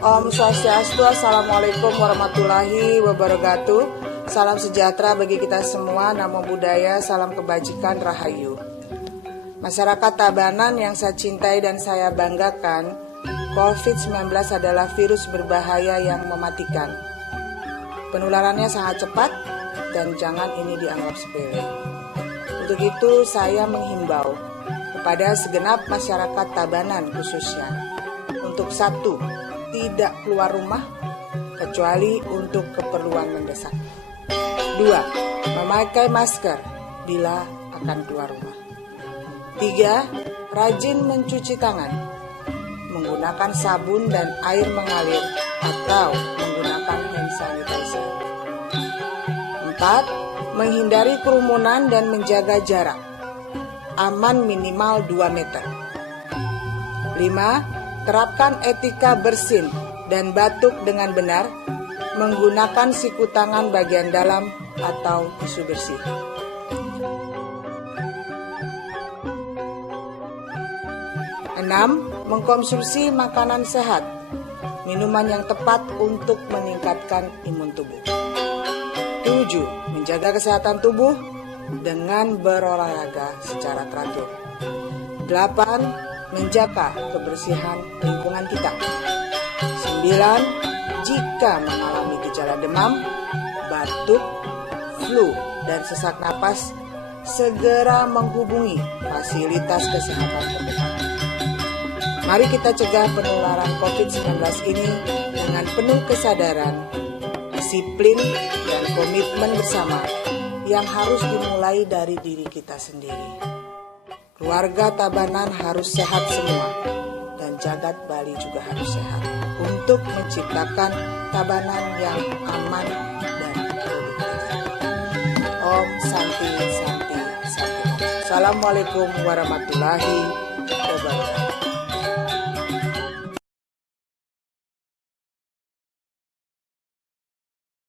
Om Swastiastu, Assalamualaikum warahmatullahi wabarakatuh. Salam sejahtera bagi kita semua, namo buddhaya, salam kebajikan, rahayu. Masyarakat Tabanan yang saya cintai dan saya banggakan, COVID-19 adalah virus berbahaya yang mematikan. Penularannya sangat cepat dan jangan ini dianggap sepele. Untuk itu saya menghimbau kepada segenap masyarakat Tabanan khususnya untuk satu, tidak keluar rumah kecuali untuk keperluan mendesak. Dua, memakai masker bila akan keluar rumah. Tiga, rajin mencuci tangan menggunakan sabun dan air mengalir atau menggunakan hand sanitizer. Empat, menghindari kerumunan dan menjaga jarak aman minimal 2 meter. 5. Terapkan etika bersin dan batuk dengan benar menggunakan siku tangan bagian dalam atau tisu bersih. 6. Mengkonsumsi makanan sehat, minuman yang tepat untuk meningkatkan imun tubuh. 7. Menjaga kesehatan tubuh dengan berolahraga secara teratur. 8. Menjaga kebersihan lingkungan kita. 9. Jika mengalami gejala demam, batuk, flu, dan sesak napas, segera menghubungi fasilitas kesehatan terdekat. Mari kita cegah penularan COVID-19 ini dengan penuh kesadaran, disiplin, dan komitmen bersama yang harus dimulai dari diri kita sendiri. Keluarga Tabanan harus sehat semua dan jagat Bali juga harus sehat untuk menciptakan Tabanan yang aman dan produktif. Om Santi Santi Santi. Assalamualaikum warahmatullahi wabarakatuh.